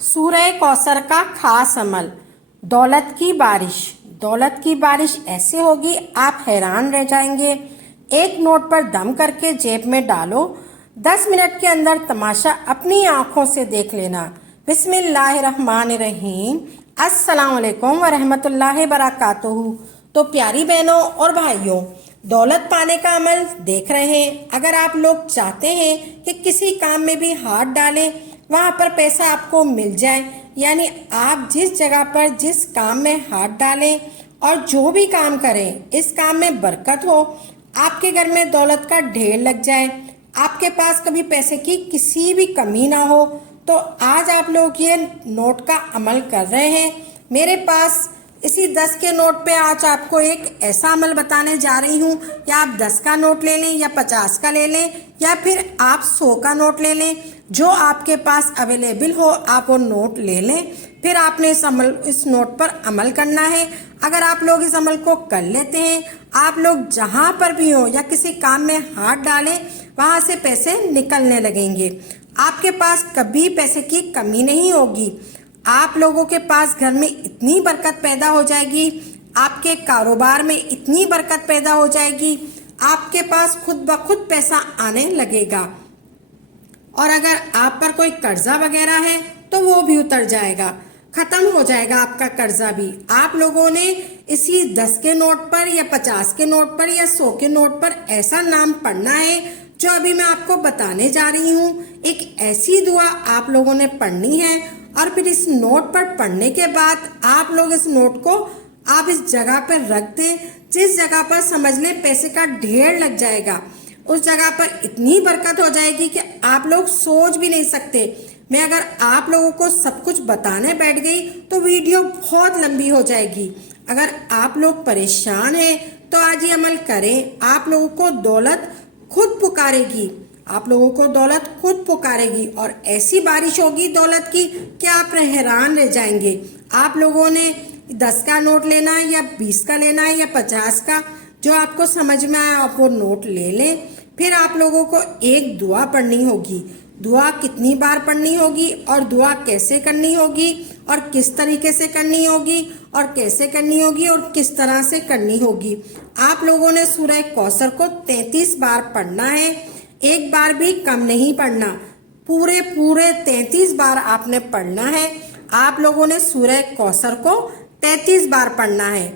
सूरह कौसर का खास अमल। दौलत की बारिश। दौलत की बारिश ऐसे होगी आप हैरान रह जाएंगे। एक नोट पर दम करके जेब में डालो। 10 मिनट के अंदर तमाशा अपनी आंखों से देख लेना। बिस्मिल्लाहिर्रहमानिर्रहीम। अस्सलाम वालेकुम वरहमतुल्लाहि बरकातुहू। तो प्यारी बहनों और भाइयों, दौलत पाने का अमल देख रहे हैं। अगर आप लोग चाहते हैं कि किसी काम में भी हाथ डालें, वहाँ पर पैसा आपको मिल जाए, यानी आप जिस जगह पर जिस काम में हाथ डालें और जो भी काम करें इस काम में बरकत हो, आपके घर में दौलत का ढेर लग जाए, आपके पास कभी पैसे की किसी भी कमी ना हो। तो आज आप लोग ये नोट का अमल कर रहे हैं। मेरे पास इसी 10 के नोट पे आज आपको एक ऐसा अमल बताने जा रही हूँ। या आप 10 का नोट ले लें या 50 का ले लें या फिर आप 100 का नोट ले लें, जो आपके पास अवेलेबल हो आप वो नोट ले लें। फिर आपने इस नोट पर अमल करना है। अगर आप लोग इस अमल को कर लेते हैं, आप लोग जहाँ पर भी हो या किसी काम में हाथ डालें, वहाँ से पैसे निकलने लगेंगे। आपके पास कभी पैसे की कमी नहीं होगी। आप लोगों के पास घर में इतनी बरकत पैदा हो जाएगी, आपके कारोबार में इतनी बरकत पैदा हो जाएगी, आपके पास खुद ब खुद पैसा आने लगेगा। और अगर आप पर कोई कर्जा वगैरह है तो वो भी उतर जाएगा, खत्म हो जाएगा आपका कर्जा भी। आप लोगों ने इसी 10 के नोट पर या 50 के नोट पर या 100 के नोट पर ऐसा नाम पढ़ना है जो अभी मैं आपको बताने जा रही हूँ। एक ऐसी दुआ आप लोगों ने पढ़नी है और फिर इस नोट पर पढ़ने के बाद आप लोग इस नोट को आप इस जगह पर रख दें जिस जगह पर समझ लें पैसे का ढेर लग जाएगा। उस जगह पर इतनी बरकत हो जाएगी कि आप लोग सोच भी नहीं सकते। मैं अगर आप लोगों को सब कुछ बताने बैठ गई तो वीडियो बहुत लंबी हो जाएगी। अगर आप लोग परेशान हैं तो आज ये अमल करें। आप लोगों को दौलत खुद पुकारेगी, आप लोगों को दौलत खुद पुकारेगी और ऐसी बारिश होगी दौलत की कि आप हैरान रह जाएंगे। आप लोगों ने 10 का नोट लेना है या 20 का लेना है या 50 का, जो आपको समझ में आए आप वो नोट ले लें। फिर आप लोगों को एक दुआ पढ़नी होगी। दुआ कितनी बार पढ़नी होगी और दुआ कैसे करनी होगी और किस तरीके से करनी होगी और कैसे करनी होगी और किस तरह से करनी होगी। आप लोगों ने सूरह कौसर को 33 बार पढ़ना है, एक बार भी कम नहीं पढ़ना। पूरे 33 बार आपने पढ़ना है। आप लोगों ने सूरह कौसर को 33 बार पढ़ना है।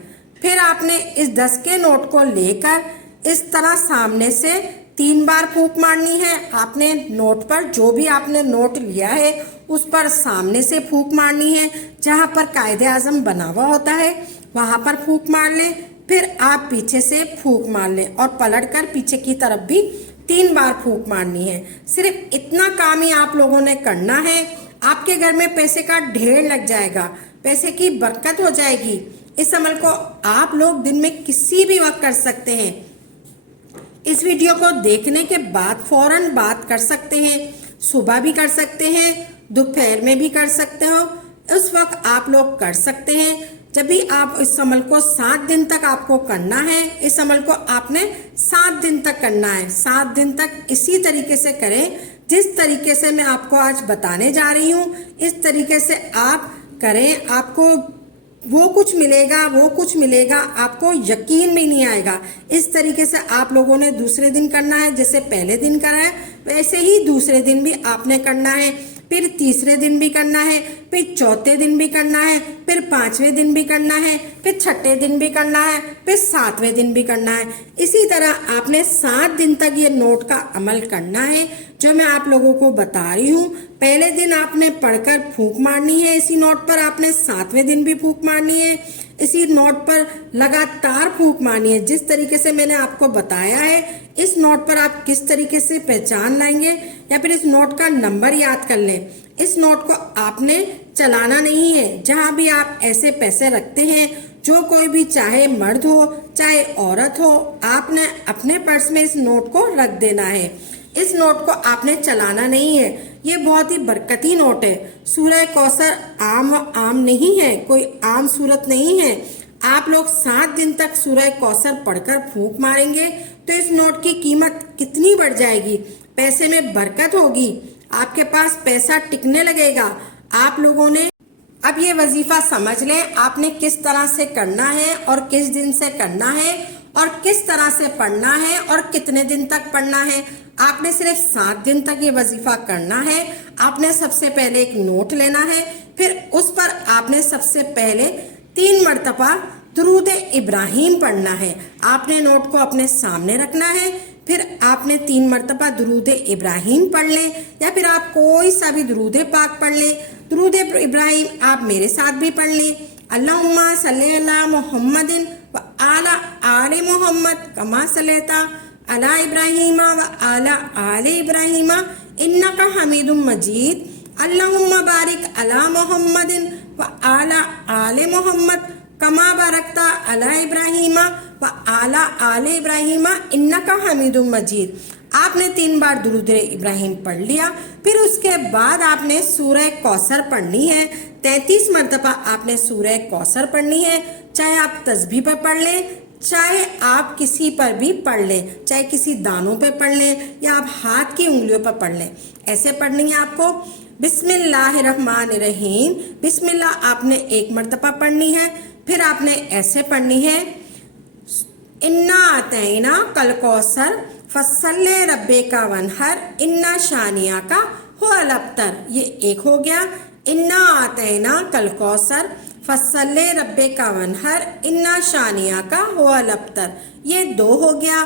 फिर आपने इस 10 के नोट को लेकर इस तरह सामने से 3 बार फूंक मारनी है। आपने नोट पर जो भी आपने नोट लिया है उस पर सामने से फूंक मारनी है। जहाँ पर कायदे आज़म बना हुआ होता है वहाँ पर फूंक मार लें। फिर आप पीछे से फूंक मार लें और पलटकर पीछे की तरफ भी 3 बार फूंक मारनी है। सिर्फ इतना काम ही आप लोगों ने करना है। आपके घर में पैसे का ढेर लग जाएगा, पैसे की बरकत हो जाएगी। इस अमल को आप लोग दिन में किसी भी वक्त कर सकते हैं। इस वीडियो को देखने के बाद फौरन बात कर सकते हैं, सुबह भी कर सकते हैं, दोपहर में भी कर सकते हो, उस वक्त आप लोग कर सकते हैं। जब भी आप इस अमल को 7 दिन तक आपको करना है। इस अमल को आपने 7 दिन तक करना है। 7 दिन तक इसी तरीके से करें जिस तरीके से मैं आपको आज बताने जा रही हूँ। इस तरीके से आप करें, आपको वो कुछ मिलेगा, आपको यकीन भी नहीं आएगा। इस तरीके से आप लोगों ने दूसरे दिन करना है। जैसे पहले दिन करा है वैसे ही दूसरे दिन भी आपने करना है, फिर तीसरे दिन भी करना है, फिर चौथे दिन भी करना है, फिर 5वें दिन भी करना है, फिर 6ठे दिन भी करना है, फिर 7वें दिन भी करना है। इसी तरह आपने 7 दिन तक ये नोट का अमल करना है जो मैं आप लोगों को बता रही हूँ। पहले दिन आपने पढ़कर फूंक मारनी है, इसी नोट पर आपने 7वें दिन भी फूंक मारनी है, इसी नोट पर लगातार फूंक मारनी है जिस तरीके से मैंने आपको बताया है। इस नोट पर आप किस तरीके से पहचान लाएंगे या फिर इस नोट का नंबर याद कर लें। इस नोट को आपने चलाना नहीं है। जहाँ भी आप ऐसे पैसे रखते हैं, जो कोई भी चाहे मर्द हो चाहे औरत हो, आपने अपने पर्स में इस नोट को रख देना है। इस नोट को आपने चलाना नहीं है। ये बहुत ही बरकती नोट है। सूरह कौसर आम नहीं है, कोई आम सूरत नहीं है। आप लोग 7 दिन तक सूरह कौसर पढ़कर फूंक मारेंगे तो इस नोट की कीमत कितनी बढ़ जाएगी। पैसे में बरकत होगी, आपके पास पैसा टिकने लगेगा। आप लोगों ने अब ये वजीफा समझ लें आपने किस तरह से करना है और किस दिन से करना है और किस तरह से पढ़ना है और कितने दिन तक पढ़ना है। आपने सिर्फ 7 दिन तक ये वजीफा करना है। आपने सबसे पहले एक नोट लेना है, फिर उस पर आपने सबसे पहले 3 मरतबा दुरूद इब्राहिम पढ़ना है। आपने नोट को अपने सामने रखना है, फिर आपने 3 मरतबा दुरूद इब्राहिम पढ़ लें या फिर आप कोई सा भी दुरूद पाक पढ़ लें। दुरूद इब्राहिम आप मेरे साथ भी पढ़ लें। अल्लाहुम्मा सल्ली अला मुहम्मदिन व आला आले मुहम्मद कमा सल्लैता अला इब्राहिमा व आला आले इब्राहिमा इन्नका हमीदुम मजीद। अल्लाहुम्मा बारिक अला मुहम्मदिन व आला आले मुहम्मद कमा बारकता अला इब्राहिमा व आला आले इब्राहिमा इन्नका हमीदुम मजीद। आपने 3 बार दुरूद इब्राहिम पढ़ लिया। फिर उसके बाद आपने सूरह कौसर पढ़नी है। 33 मरतबा आपने सूरह कौसर पढ़नी है। चाहे आप तस्बीह पर पढ़ लें, चाहे आप किसी पर भी पढ़ लें, चाहे किसी दानों पे पढ़ लें या आप हाथ की उंगलियों पर पढ़ लें। ऐसे पढ़नी है आपको। बिस्मिल्लाहिर्रहमानिर्रहीम, बिस्मिल्लाह आपने 1 मरतबा पढ़नी है। फिर आपने ऐसे पढ़नी है, इन्ना आतैना कल कौसर फसल्ले रब्बे का वनहर इन्ना शानिया का हो अलबतर। ये 1 हो गया। इन्ना आतैना कल कौसर फसल्ले रब्बे का वनहर इन्ना शानिया का हो अलबतर। ये 2 हो गया।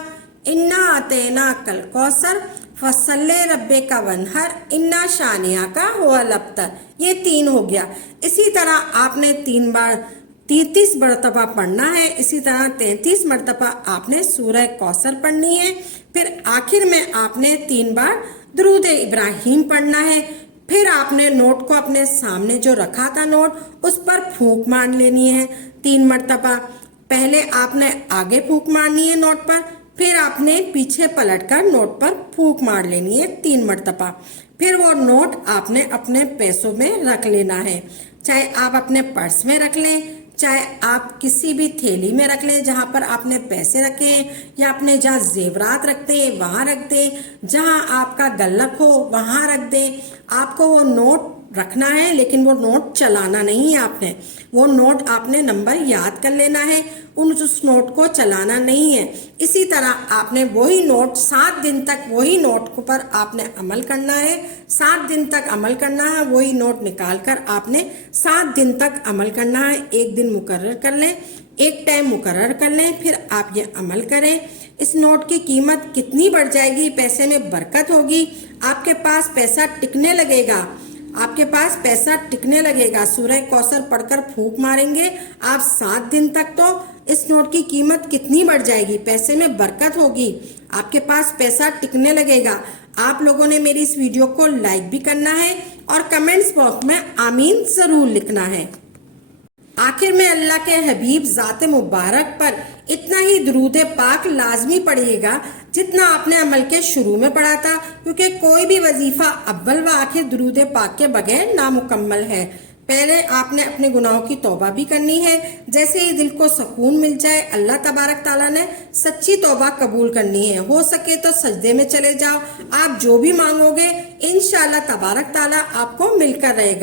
इन्ना आतैना कल कौसर फसल्ले रब्बे का वनहर इन्ना शानिया का हो अलबतर। ये 3 हो गया। इसी तरह आपने 3 बार 33 मरतबा पढ़ना है। इसी तरह 33 मरतबा आपने सूरह कौसर पढ़नी है। फिर आखिर में आपने 3 बार दुरूद इब्राहिम पढ़ना है। फिर आपने नोट को अपने सामने जो रखा था नोट, उस पर फूंक मार लेनी है 3 मरतबा। पहले आपने आगे फूंक मारनी है नोट पर, फिर आपने पीछे पलटकर नोट पर फूंक मार लेनी है 3 मरतबा। फिर वो नोट आपने अपने पैसों में रख लेना है। चाहे आप अपने पर्स में रख लें, चाहे आप किसी भी थैली में रख लें जहाँ पर आपने पैसे रखे हैं, या अपने जहाँ जेवरात रखते हैं वहाँ रख दें, जहाँ आपका गुल्लक हो वहाँ रख दें। आपको वो नोट रखना है, लेकिन वो नोट चलाना नहीं है। आपने वो नोट आपने नंबर याद कर लेना है, उस नोट को चलाना नहीं है। इसी तरह आपने वही नोट 7 दिन तक वही नोट पर आपने अमल करना है। 7 दिन तक अमल करना है। वही नोट निकाल कर आपने 7 दिन तक अमल करना है। 1 दिन मुकर्रर कर लें, एक टाइम मुकर्रर कर लें, फिर आप ये अमल करें। इस नोट की कीमत कितनी बढ़ जाएगी, पैसे में बरकत होगी, आपके पास पैसा टिकने लगेगा। आपके पास पैसा टिकने लगेगा। सूरह कौसर पढ़कर फूंक मारेंगे आप 7 दिन तक, तो इस नोट की कीमत कितनी बढ़ जाएगी, पैसे में बरकत होगी, आपके पास पैसा टिकने लगेगा। आप लोगों ने मेरी इस वीडियो को लाइक भी करना है और कमेंट्स बॉक्स में आमीन जरूर लिखना है। आखिर में अल्लाह के हबीब ज़ात मुबारक पर इतना ही दुरूद पाक लाजमी पढ़िएगा जितना आपने अमल के शुरू में पढ़ा था, क्योंकि कोई भी वजीफा अव्वल व आखिर दुरूद पाक के बगैर नामुकम्मल है। पहले आपने अपने गुनाहों की तौबा भी करनी है। जैसे ही दिल को सुकून मिल जाए, अल्लाह तबारक ताला ने सच्ची तौबा कबूल करनी है। हो सके तो सजदे में चले जाओ। आप जो भी मांगोगे इंशाअल्लाह तबारक ताला आपको मिलकर रहेगा।